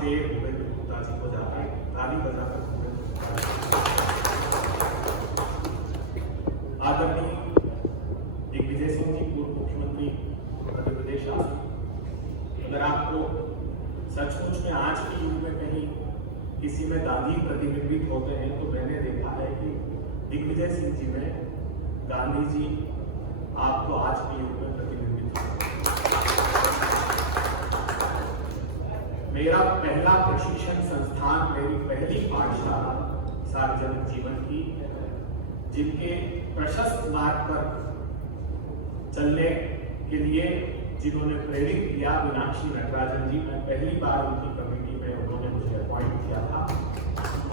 श्रेय भूपेंद्र गुप्ता जी को जाता है। ताली बजाकर भूपेंद्र गुप्ता। आदरणीय दिग्विजय सिंह जी, पूर्व मुख्यमंत्री मध्य प्रदेश शासन, अगर आपको सचमुच में आज के युग में कहीं किसी में गांधी प्रतिबिंबित होते हैं तो मैंने देखा है कि दिग्विजय सिंह जी में गांधी जी आपको आज के युग में प्रतिबिंबित होते हैं। मेरा पहला प्रशिक्षण संस्थान, मेरी पहली पाठशाला सार्वजनिक जीवन की, जिनके प्रशस्त मार्ग पर चलने के लिए जिन्होंने प्रेरित किया, मीनाक्षी नटराजन जी, मैं पहली बार उनकी कमेटी में उन्होंने मुझे अपॉइंट किया था।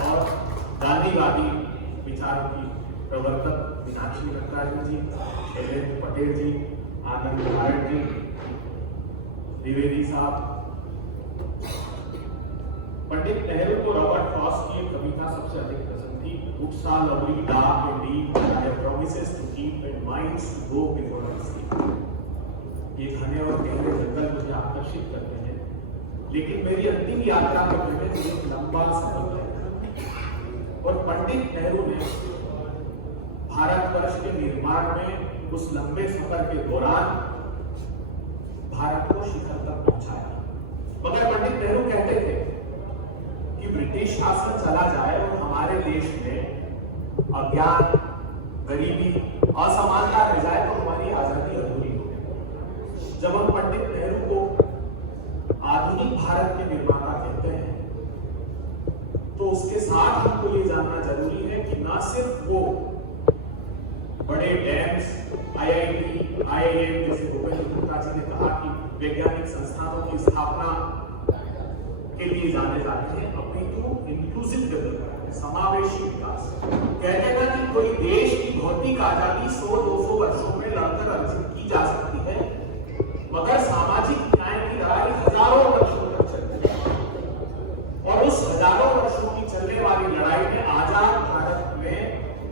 और गांधीवादी विचारों की प्रवर्तक मीनाक्षी नटराजन जी, शैलेंद्र पटेल जी, आनंद नारायण जी, द्विवेदी साहब। पंडित नेहरू को रॉबर्ट फ्रॉस्ट की एक कविता सबसे अधिक पसंद थी, "Books are lovely, dark and deep, and have promises to keep and minds to go before us." ये घने और गहरे जंगल मुझे आकर्षित करते हैं, लेकिन मेरी अंतिम यात्रा में मैंने एक लंबा सफर तय और पंडित नेहरू ने भारतवर्ष के निर्माण में उस लंबे सफर के दौरान भारत को शिखर तक पहुंचाया। मगर पंडित नेहरू कहते थे कि ब्रिटिश शासन चला जाए और हमारे देश में अज्ञान, गरीबी, असमानता रह जाए तो हमारी आजादी अधूरी हो। जब हम पंडित नेहरू को आधुनिक भारत के निर्माता कहते हैं तो उसके साथ हमको ये जानना जरूरी है कि न सिर्फ वो बड़े डैम्स, IIT, IIM जैसे भूपेंद्र गुप्ता जी ने कहा कि वैज्ञानिक संस्थानों की स्थापना के लिए जाने जाते हैं, अपितु इंक्लूसिव डेवलपमेंट, समावेशी विकास। कहते हैं कि कोई देश की भौतिक आजादी 100-200 वर्षों में लड़कर अर्जित की जा सकती है, मगर सामाजिक न्याय की लड़ाई हजारों वर्षों तक चलती है। और उस हजारों वर्षों की चलने वाली लड़ाई में आजाद भारत में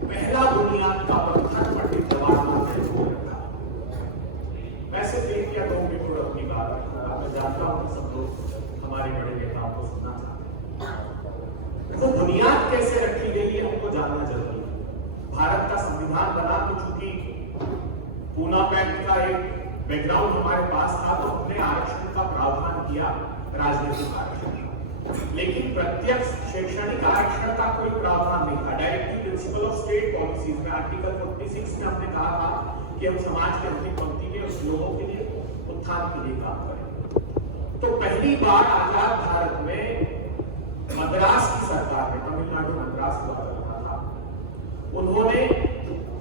पहला बुनियाद का पत्थर पंडित जवाहरलाल नेहरू ने रखा। मैं सिर्फ एक या दो मिनट और अपनी बात रखूंगा। मैं जानता हूं कि सब लोग हमारे बड़े नेताओं को सुनना चाहते हैं। वो बुनियाद कैसे रखी गई हमको जानना जरूरी है। भारत का संविधान बना तो चूंकि पूना पैक्ट का एक बैकग्राउंड हमारे पास था, तो हमने आरक्षण का प्रावधान किया, राजनीतिक आरक्षण, लेकिन प्रत्यक्ष शैक्षणिक आरक्षण का कोई प्रावधान नहीं था। Directly principle of state policies में आर्टिकल 46 में हमने कहा था कि हम समाज के अंतिम पंक्ति के उस लोगों के लिए उत्थान के लिए काम करें। तो पहली बार आजाद भारत में मद्रास की सरकार ने, तमिलनाडु मद्रास हुआ करता था, उन्होंने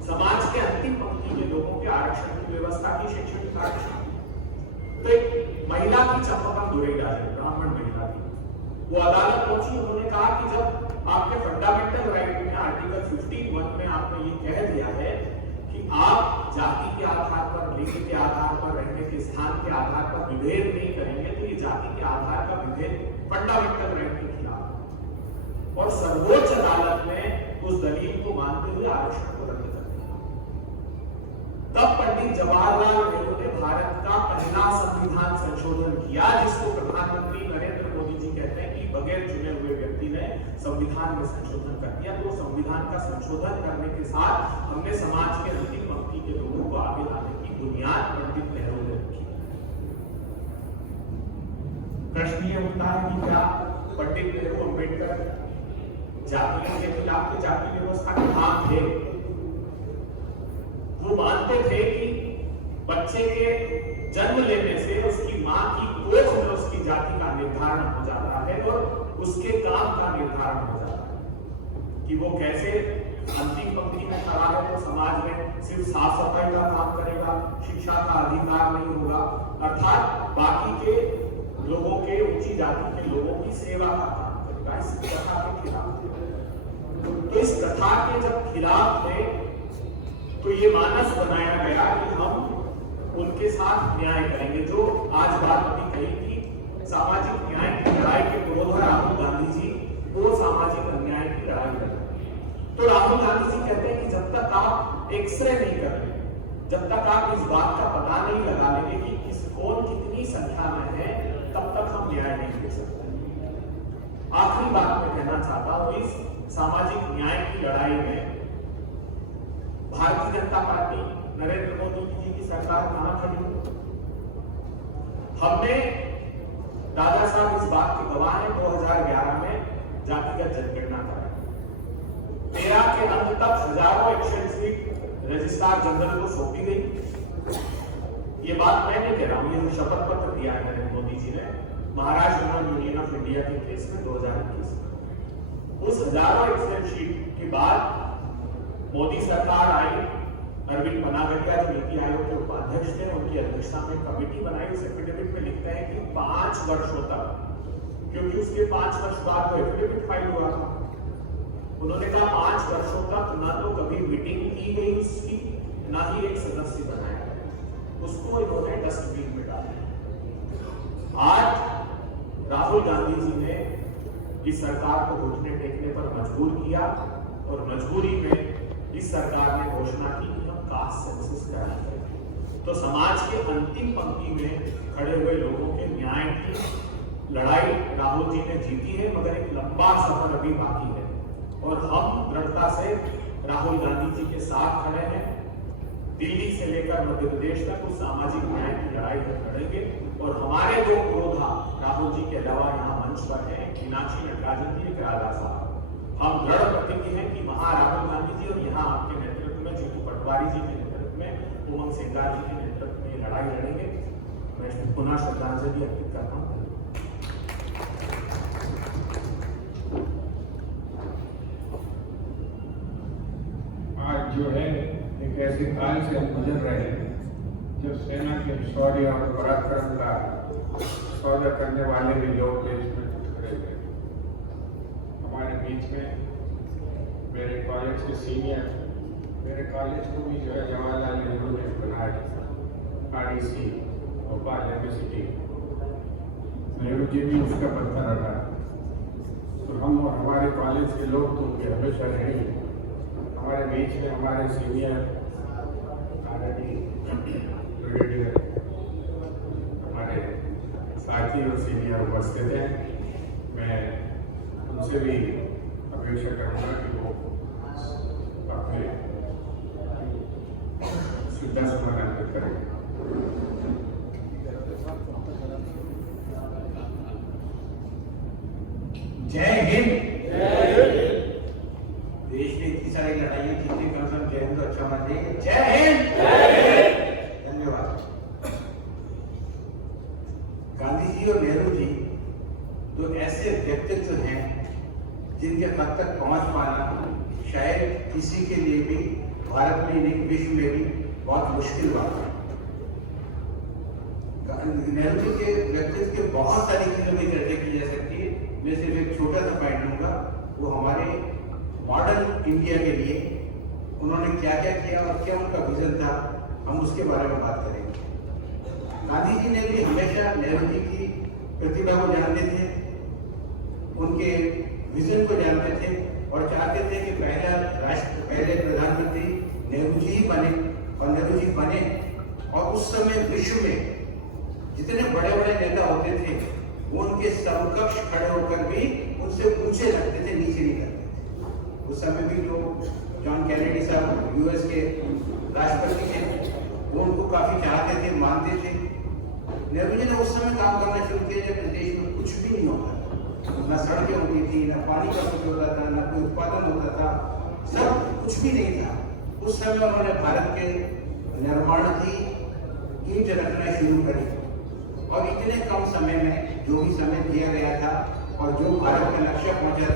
समाज के अंतिम पंक्ति के लोगों के आरक्षण की व्यवस्था की, शैक्षणिक आरक्षण। तो एक महिला की चंपकम दुरेराज, ब्राह्मण महिला थी, वो अदालत पहुंची, उन्होंने कहा कि जब आपके फंडामेंटल राइट में आर्टिकल 51 में आपने ये कह दिया है कि आप जाति के आधार पर, लिंग के आधार पर, रहने के स्थान के आधार पर विभेद नहीं करेंगे, तो ये जाति के आधार का विभेद फंडामेंटल राइट के खिलाफ। और सर्वोच्च अदालत ने उस दलील को मानते हुए आरक्षण को रद्द कर दिया। तब पंडित जवाहरलाल नेहरू ने भारत का पहला संविधान संशोधन किया, जिसको प्रधानमंत्री नरेंद्र मोदी जी कहते हैं कि बगैर चुने हुए व्यक्ति ने संविधान में संशोधन कर दिया। तो संविधान का संशोधन करने के साथ हमने समाज के अंतिम पंक्ति के लोगों को आगे लाने की बुनियाद पंडित नेहरू ने रखी। प्रश्न ये उठता है कि क्या पंडित नेहरू अम्बेडकर जातियों के खिलाफ जाति व्यवस्था के हाँ थे? वो मानते थे कि बच्चे के जन्म लेने से उसकी मां की कोख में उसकी जाति का निर्धारण हो जाता है और उसके काम का निर्धारण हो जाता है कि वो कैसे अंतिम पंक्ति में खड़ा है, तो समाज में सिर्फ साफ सफाई का काम करेगा, शिक्षा का अधिकार नहीं होगा, अर्थात बाकी के लोगों के, ऊंची जाति के लोगों की सेवा का काम करेगा। इस प्रथा के खिलाफ थे। तो इस प्रथा के जब खिलाफ थे तो ये मानस बनाया गया कि हम उनके साथ न्याय करेंगे। जो आज बात अभी कही थी सामाजिक न्याय की लड़ाई के विरोध राहुल गांधी जी वो सामाजिक अन्याय की लड़ाई लड़े। तो राहुल गांधी जी कहते हैं कि जब तक आप एक्सरे नहीं कर रहे, जब तक आप इस बात का पता नहीं लगा लेंगे कि कौन कितनी संख्या में है, तब तक हम न्याय नहीं दे सकते। आखिरी बात मैं कहना चाहता हूं, इस सामाजिक न्याय की लड़ाई में भारतीय जनता पार्टी नरेंद्र मोदी जी की सरकार कहां खड़ी है? हमने दादा साहब इस बात के गवाह हैं, 2011 में जातिगत जनगणना कराई। 13 के अंत तक हजारों एक्शन शीट रजिस्ट्रार जनरल को सौंपी गई। ये बात मैं नहीं कह रहा हूं, ये शपथ पत्र दिया है नरेंद्र मोदी जी ने महाराष्ट्र यूनियन ऑफ इंडिया के केस में 2021 में। उस हजारों एक्शन शीट के बाद मोदी सरकार आई, अरविंद पनागरिया जो नीति आयोग के उपाध्यक्ष थे, उनकी अध्यक्षता में कमेटी बनाई। उस एफिडेविट में लिखते हैं कि 5 वर्षों तक, क्योंकि उसके 5 वर्ष बाद वो एफिडेविट फाइल हुआ था, उन्होंने कहा 5 वर्षों तक ना तो कभी मीटिंग की गई उसकी, ना ही एक सदस्य बनाया, उसको इन्होंने डस्टबिन में डाला। आज राहुल गांधी जी ने इस सरकार को घुटने टेकने पर मजबूर किया और मजबूरी में इस सरकार ने घोषणा की कि हम कास्ट सेंसस कराएंगे। तो समाज के अंतिम पंक्ति में खड़े हुए लोगों के न्याय की लड़ाई राहुल जी ने जीती है, मगर एक लंबा सफर अभी बाकी है और हम दृढ़ता से राहुल गांधी जी के साथ खड़े हैं। दिल्ली से लेकर मध्य प्रदेश तक उस सामाजिक न्याय की लड़ाई में लड़ेंगे और हमारे जो योद्धा राहुल जी के अलावा यहाँ मंच पर हैं, मीनाक्षी नटराजन जी, राधा साहब, हम दृढ़ प्रतिज्ञ हैं कि वहां राहुल गांधी जी और यहाँ आपके नेतृत्व में, जीतू पटवारी जी के नेतृत्व में, उमंग सिंगार जी के नेतृत्व में लड़ाई लड़ेंगे। मैं पुनः श्रद्धांजलि अर्पित करता हूँ। आज जो है एक ऐसे काल से हम गुजर रहे हैं जब सेना के शौर्य और पराक्रम का सौदा करने वाले भी लोग देश में खड़े हुए। हमारे बीच में मेरे कॉलेज के सीनियर, मेरे कॉलेज को भी जो है जवाहरलाल नेहरू ने बनाया, REC भोपाल यूनिवर्सिटी, नेहरू जी भी उसका पत्थर रखा। तो हम और हमारे कॉलेज के लोग तो उनके हमेशा रहे। हमारे बीच में हमारे सीनियर ब्रिगेडियर, हमारे साथी और सीनियर उपस्थित हैं। मैं उनसे भी अपेक्षा करूँगा कि वो अपने श्रद्धासुमन अर्पित करें। जय हिंद। देश ने इतनी सारी लड़ाइयाँ जीती, कम से कम जय हिंद तो अच्छा होना चाहिए। जय हिंद। धन्यवाद। गांधी जी और नेहरू जी तो ऐसे व्यक्तित्व हैं जिनके पद तक पहुंच पाना शायद किसी के लिए भी, भारत में नहीं विश्व में भी, बहुत मुश्किल बात है। नेहरू जी के व्यक्तित्व के बहुत सारी चीजों की चर्चा की जा सकती है। मैं सिर्फ एक छोटा सा पॉइंट लूंगा, वो हमारे मॉडर्न इंडिया के लिए उन्होंने क्या क्या किया और क्या उनका विजन था, हम उसके बारे में बात करेंगे। गांधी जी ने भी हमेशा नेहरू जी की प्रतिभा को जानते थे, उनके विजन को जानते थे और चाहते थे कि पहले प्रधानमंत्री नेहरू जी ही बने, और नेहरू जी बने। और उस समय विश्व में जितने बड़े बड़े नेता होते थे वो उनके समकक्ष खड़े होकर भी उनसे ऊंचे लगते थे, नीचे नहीं करते थे। उस समय भी जो जॉन कैनेडी साहब US के राष्ट्रपति थे, वो उनको काफी चाहते थे, मानते थे। नेहरू जी ने उस समय काम करना शुरू किया जब देश में कुछ भी नहीं होता था, न सड़कें होती थी, न पानी का कुछ होता था, न कोई उत्पादन होता था, सब कुछ भी नहीं था। उस समय उन्होंने भारत के निर्माण की ईंट रखना शुरू करी और इतने कम समय में, जो भी समय दिया गया था और जो भारत का लक्ष्य पहुंचा था,